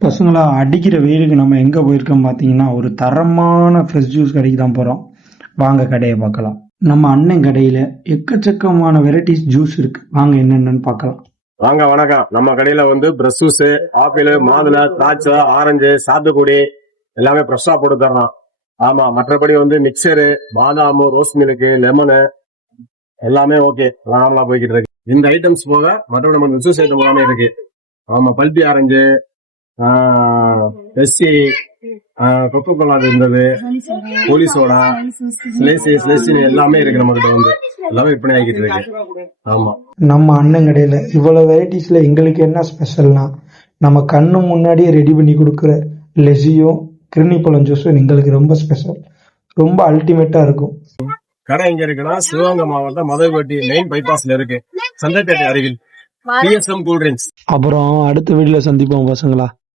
பசங்களா, அடிக்கிற வெயிலுக்கு நம்ம எங்கே போயிருக்கோம் பார்த்தீங்கன்னா, ஒரு தரமான ஃப்ரெஷ் ஜூஸ் கடைக்கு தான் போகிறோம். வாங்க கடையை பார்க்கலாம். நம்ம அண்ணன் கடையில் எக்கச்சக்கமான வெரைட்டிஸ் ஜூஸ் இருக்கு. வாங்க என்னென்னு பார்க்கலாம். வாங்க, வணக்கம். நம்ம கடையில வந்து பிரஷ் ஜூஸ், ஆப்பிள், மாதுளை, திராட்சை, ஆரஞ்சு, சாத்துக்குடி எல்லாமே ஃப்ரெஷ்ஷா போட்டு தர்றோம். ஆமா, மற்றபடி வந்து மிக்சரு, பாதாம், ரோஸ் மில்க், லெமனு எல்லாமே ஓகே, நார்மலா போய்கிட்டு இருக்கு. இந்த ஐட்டம்ஸ் போக மற்றபடி நம்ம ஜூஸ் ஐட்டம் எல்லாமே இருக்கு. ஆமா, பல்பி ஆரஞ்சு, பெஸ்ஸி, கொக்கோ கோலா இருந்தது, போலி சோடா, ஸ்லேசி எல்லாமே இருக்கு. நம்ம கிட்ட வந்து எல்லாமே விற்பனை ஆகிட்டு இருக்கு. ஆமா, நம்ம அண்ணன் கடையில் இவ்வளோ வெரைட்டிஸில் எங்களுக்கு என்ன ஸ்பெஷல்னா, நம்ம கண்ணு முன்னாடியே ரெடி பண்ணி கொடுக்குற லெசியும் கிருணிப்பழம் ஜூஸும் எங்களுக்கு ரொம்ப ஸ்பெஷல், ரொம்ப அல்டிமேட்டாக இருக்கும். கடை எங்க இருக்குன்னா, சிவகங்கை மாவட்டம் மதுரைப்பட்டி மெயின் பைபாஸ்ல இருக்கு, சந்தைப்பேட்டை அருகில். PSM cool drinks. அப்புறம் அடுத்த வீடியோல சந்திப்போம் பசங்களா.